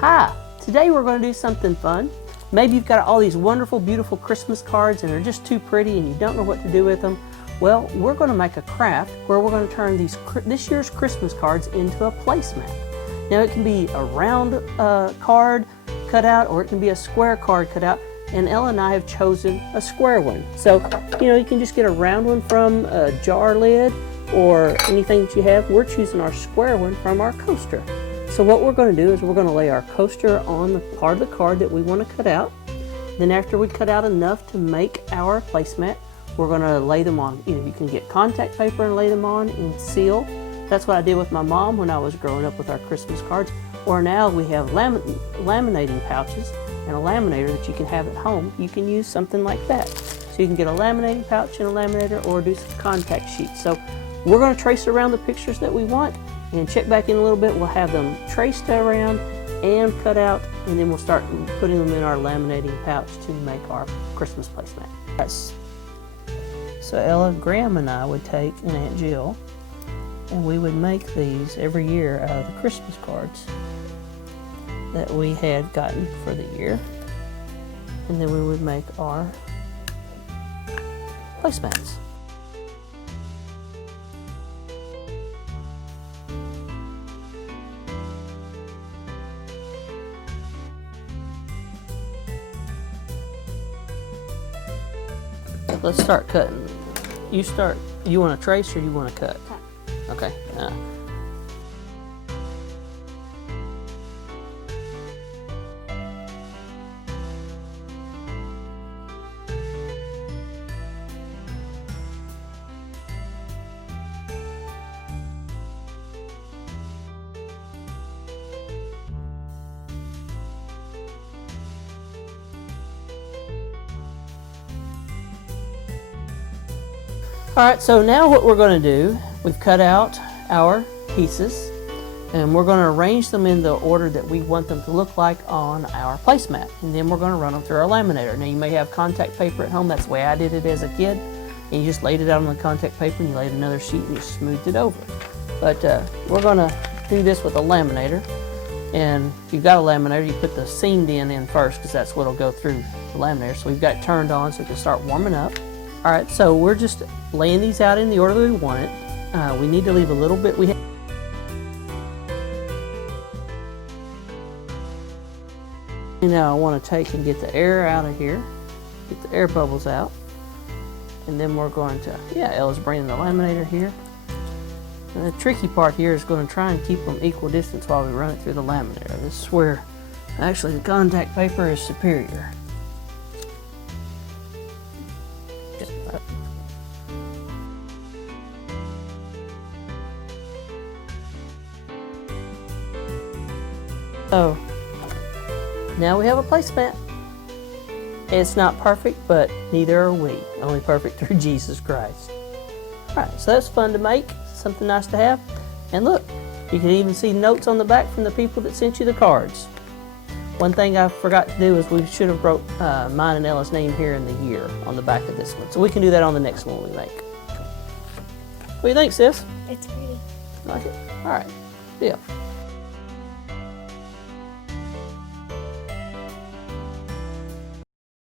Hi, today we're going to do something fun. Maybe you've got all these wonderful, beautiful Christmas cards and they're just too pretty and you don't know what to do with them. Well, we're going to make a craft where we're going to turn this year's Christmas cards into a placemat. Now it can be a round card cut out, or it can be a square card cut out, and Ella and I have chosen a square one. So, you can just get a round one from a jar lid or anything that you have. We're choosing our square one from our coaster. So what we're going to do is we're going to lay our coaster on the part of the card that we want to cut out. Then after we cut out enough to make our placemat, we're going to lay them on. Either you can get contact paper and lay them on and seal. That's what I did with my mom when I was growing up with our Christmas cards. Or now we have laminating pouches and a laminator that you can have at home. You can use something like that. So you can get a laminating pouch and a laminator, or do some contact sheets. So we're going to trace around the pictures that we want and check back in a little bit. We'll have them traced around and cut out, and then we'll start putting them in our laminating pouch to make our Christmas placemat. Yes. So Ella, Graham, and I would take, and Aunt Jill, and we would make these every year out of the Christmas cards that we had gotten for the year. And then we would make our placemats. Let's start cutting. You start. You want to trace or you want to cut? Okay. Alright, so now what we're going to do, we've cut out our pieces and we're going to arrange them in the order that we want them to look like on our placemat, and then we're going to run them through our laminator. Now you may have contact paper at home. That's the way I did it as a kid, and you just laid it out on the contact paper and you laid another sheet and you smoothed it over. But we're going to do this with a laminator, and if you've got a laminator, you put the seamed end in first because that's what will go through the laminator. So we've got it turned on so it can start warming up. Alright, so we're just laying these out in the order that we want it. We need to leave a little bit. Now I want to take and get the air out of here, get the air bubbles out, and then we're going to, Ella's bringing the laminator here. And the tricky part here is going to try and keep them equal distance while we run it through the laminator. This is where actually the contact paper is superior. So now we have a placemat. It's not perfect, but neither are we. Only perfect through Jesus Christ. Alright, so that's fun to make, something nice to have. And look, you can even see notes on the back from the people that sent you the cards. One thing I forgot to do is we should have wrote mine and Ella's name here in the year on the back of this one. So we can do that on the next one we make. What do you think, sis? It's pretty. Like it? Alright, yeah.